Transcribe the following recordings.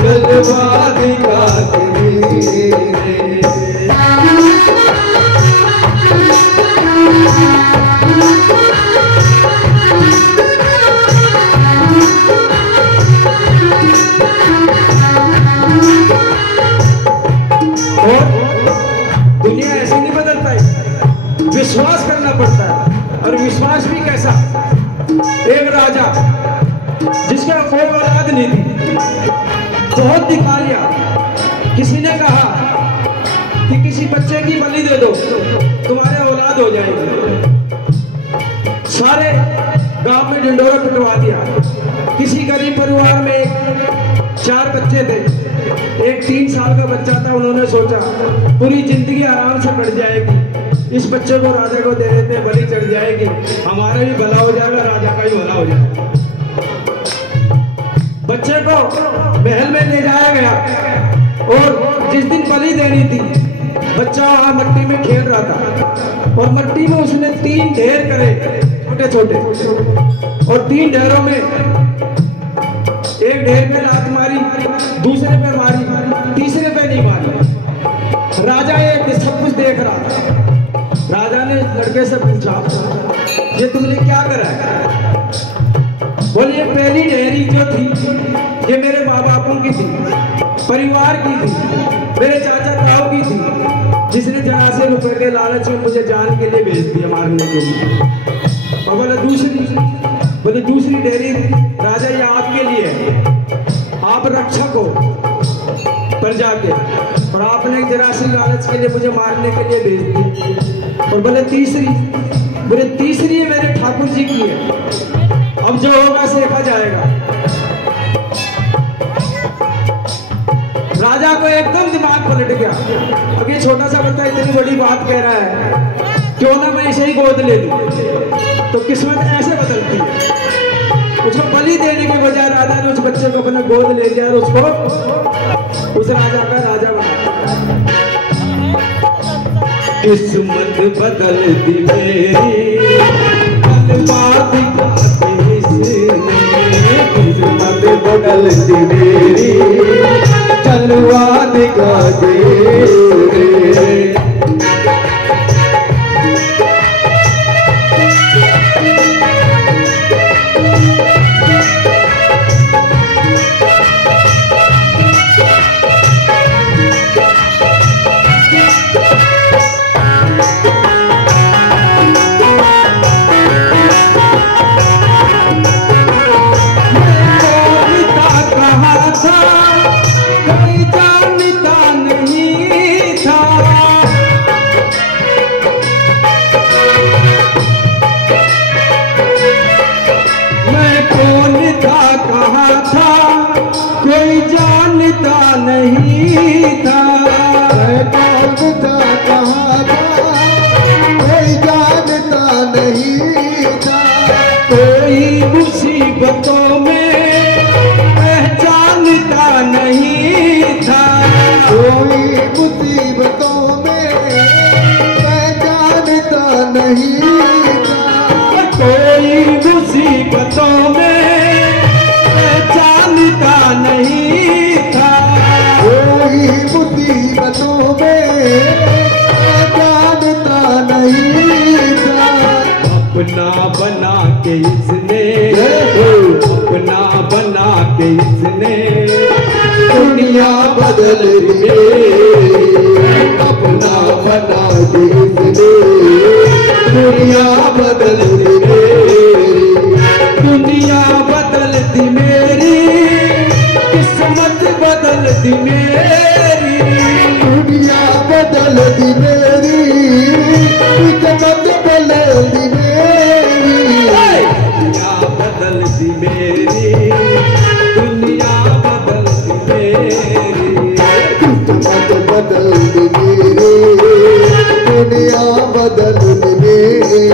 जलवा दिखा दे। दुनिया ऐसे नहीं बदलता है, विश्वास करना पड़ता है। और विश्वास भी कैसा? एक राजा जिसका कोई औलाद नहीं थी, बहुत दिखा लिया। किसी ने कहा कि किसी बच्चे की बलि दे दो, तुम्हारे औलाद हो जाएगी। सारे गांव में ढिंढोरा पिटवा दिया। किसी गरीब परिवार में 4 बच्चे थे, एक 3 साल का बच्चा था। उन्होंने सोचा पूरी जिंदगी आराम से कट जाएगी, इस बच्चे को राजा को दे देते, बलि चढ़ जाएगी, हमारा भी भला हो जाएगा, राजा का भी भला हो जाएगा। बच्चे को महल में ले जाया गया और जिस दिन बलि देनी थी, बच्चा वहां मट्टी में खेल रहा था और मट्टी में उसने 3 ढेर करे, छोटे छोटे, और 3 ढेरों में एक ढेर में लात मारी, दूसरे पे मारी, तीसरे पे नहीं मारी। राजा ये सब कुछ देख रहा था। राजा ने लड़के से पूछा, ये तुमने क्या करा है? बोले पहली ढेरी जो थी ये मेरे माँ बापों की थी, परिवार की थी, मेरे चाचा ताऊ की थी, जिसने जरा से रुपए के लालच में मुझे जान के लिए भेज दिया, मारने के लिए। और बोले दूसरी डेयरी राजा ये आपके लिए है, आप रक्षक हो प्रजा के, और आपने जरा सी लालच के लिए मुझे मारने के लिए भेज दिया। और बोले तीसरी मेरे ठाकुर जी की है, अब जो होगा देखा जाएगा। राजा को एकदम दिमाग पलट गया। अब ये छोटा सा बच्चा इतनी बड़ी बात कह रहा है, क्यों ना मैं इसे ही गोद ले लूं। तो किस्मत ऐसे बदलती है। उसको बलि देने के बजाय राजा ने उस बच्चे को अपने गोद ले लिया और उसको उस राजा का राजा बना। किस्मत बदलती मेरी, बात किस्मत बदलती मेरी, चलवा दिखा दे। कोई जानता नहीं था, कहाँ था, कोई जानता नहीं था। कोई मुसीबतों में पहचानता नहीं था, कोई मुसीबतों में पहचानता नहीं था। कोई मुसीबतों में पहचानता नहीं था, कोई मुसीबतों में पहचानता नहीं था। अपना बना के इसने, अपना बना के इसने दुनिया बदल दी, अपना बना के इसने दुनिया बदल दी। दुनिया बदल दी मेरी, किस्मत बदल दी मेरी, दुनिया बदल दी मेरी, किस्मत बदल दी मेरी। दुनिया बदल दी मेरी, दुनिया बदल दी मेरी, किस्मत बदल दी मेरी, दुनिया बदल दी मेरी।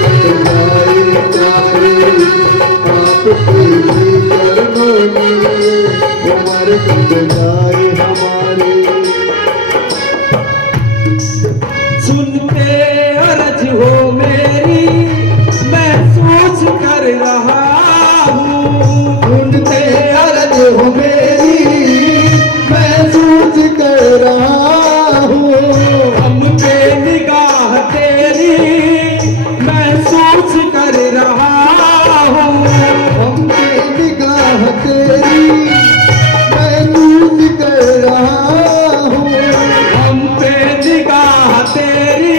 कट जाए सारे आपके चरणों में, उम्र कट जाए हमारे। सुनते अर्ज हो मेरी महसूस कर रहा हूँ, सुनते अर्ज हो मेरी महसूस कर रहा हूँ। हम पे निगाह तेरी महसूस कर रहा हूँ, हम पे निगाह तेरी महसूस कर रहा हूँ। हम पे निगाह तेरी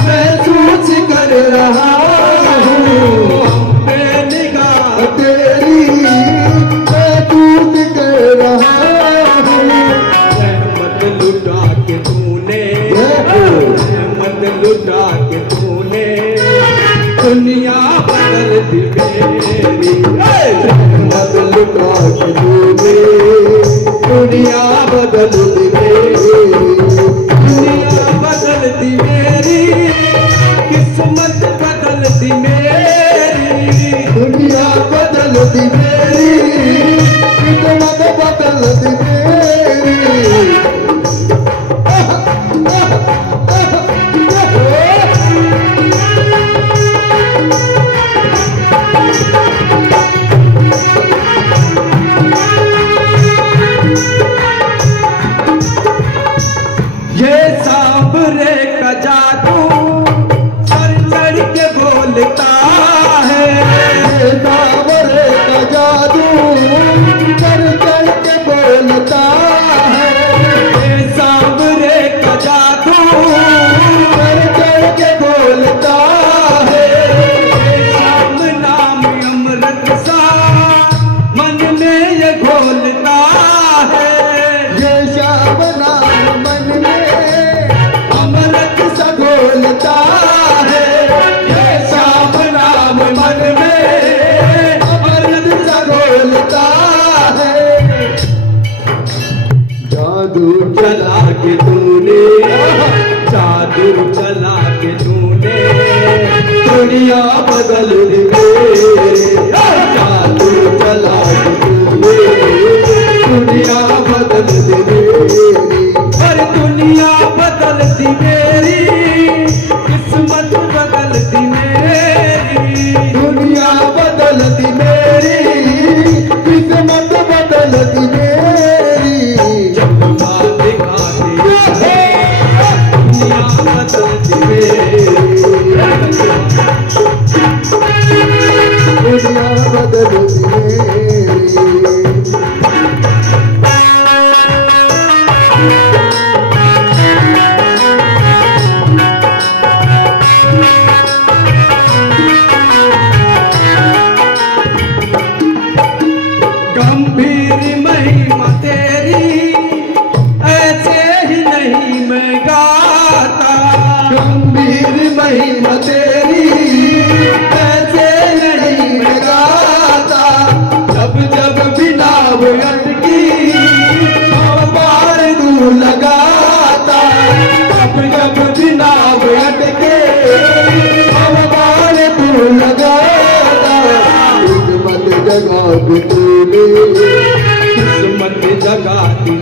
महसूस कर रहा हूँ, हम पे निगाह तेरी महसूस कर रहा हूँ। रहमत लुटा के तूने, रहमत लुटा के तूने दुनिया बदल दी मेरी, रहमत लुटा के तूने दुनिया बदल दी मेरी। दुनिया बदल दी मेरी, किस्मत बदल दी मेरी, दुनिया बदल दी मेरी, किस्मत बदल दी मेरी। ये सांवरे का जादू सर चढ़ के बोलता है, ये सांवरे का जादू कर कर के बोलता है। ये सांवरे का जादू कर कर के बोलता है। ये शाम नाम अमृत सा मन में ये घोलता है, ये श्याम नाम मन में अमृत सा घोलता है। ये शाम नाम मन में अमृत सा घोलता है। जादू चला के तूने, जादू चला के तूने दुनिया बदल दी मेरी, जादू चला के तूने दुनिया बदल दी मेरी। और दुनिया बदल दी मेरी, किस्मत बदल दी मेरी, दुनिया बदल दी मेरी, किस्मत बदल दी मेरी। चमका दिखाती दुनिया बदल दी मेरी, दुनिया बदल दी मेरी। गंभीर महिमा तेरी ऐसे ही नहीं मैं गाता, गंभीर महिमा तेरी ऐसे नहीं मैं गाता। जब जब बिना वो अटकी बार दूर लगाता। जब जब बिना वो अटके बार दूर लगाता। किस्मत जगा के तूने, किस्मत जगा दी